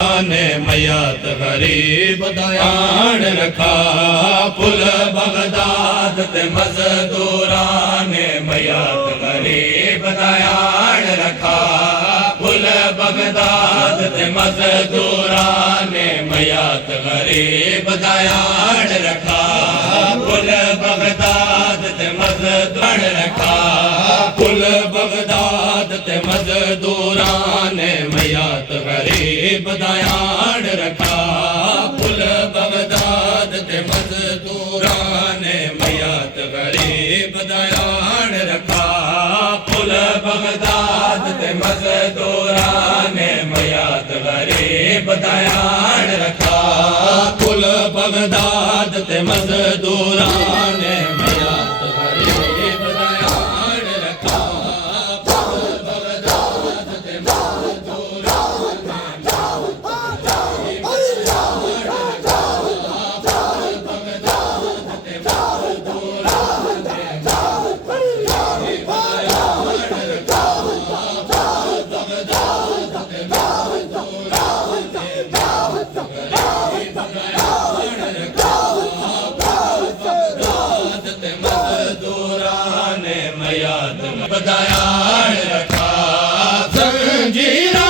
ने मयात गरीब दयान रखा पुल बगदाद ते मजदूरान ने मयात गरीब दयान रखा पुल बगदाद ते मजदूरान ने मयात गरीब दयान रखा पुल बगदाद ते मजदूरान रखा पुल बगदाद ते मजदूरान ने मयात गरीब दयान रखा पुल बगदाद ते मजदूरान ने मयात गरीब दयान रखा पुल बगदाद ते मजदूरान ने मयात गरीब दयान रखा पुल बगदाद ते मजदूरान ने मयात गरीब दयान रखा पुल बगदाद ते दयान रखा जंजीरा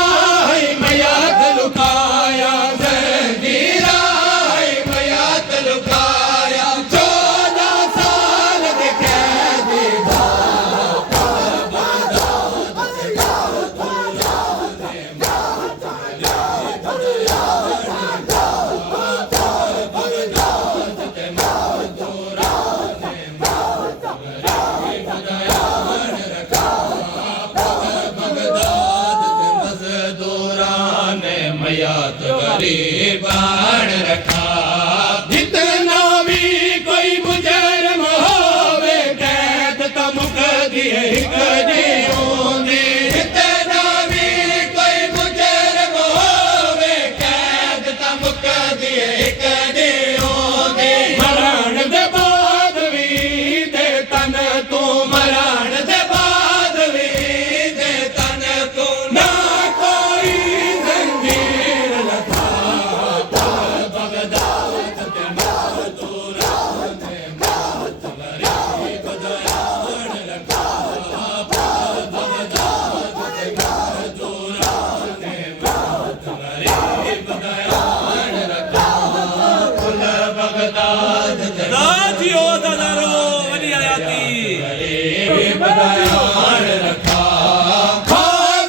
मयात लुकाया जंजीरा मयात लुकाया 14 साल के कैद मयात गरीब आन रखा जितना भी कोई मुजरम होवे कैद तो मुक दिए जितना भी कोई मुजरम होवे कैद तो मुक दिए मरण दे बाद भी दे तन तू मरण दे बाद भी दे तन तू ना कोई रखा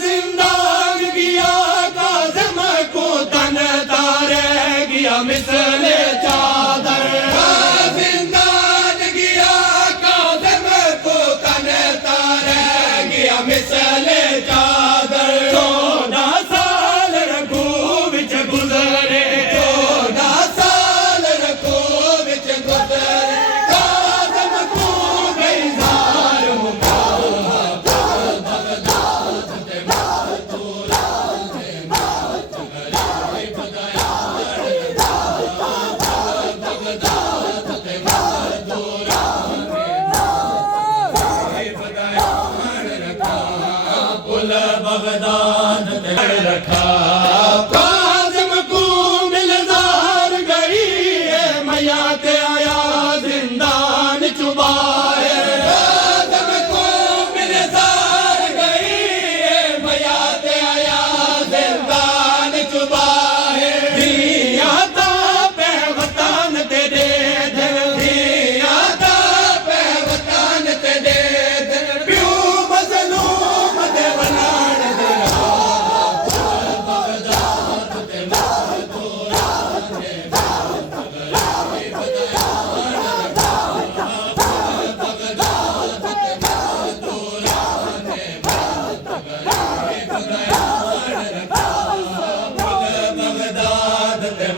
जिंदान गया काज़िम को तन तारे गया मिसले चादर जिंदान गया काज़िम को तन तारे गया मिसले चादर 14 साल रखू विच गुजरे 14 साल रखू विच गुजरे काज़िम को बेजार बगदाद रखा काज़िम को मिलदार गई है मयात आया जिंदान चुबाए काज़िम को मिलदार गई है मयात आया जिंदान चुबाए दिया ता पे वतन ते दे दिया ता पे वतन ते दे प्यू मजलूम दे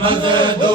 मजदूर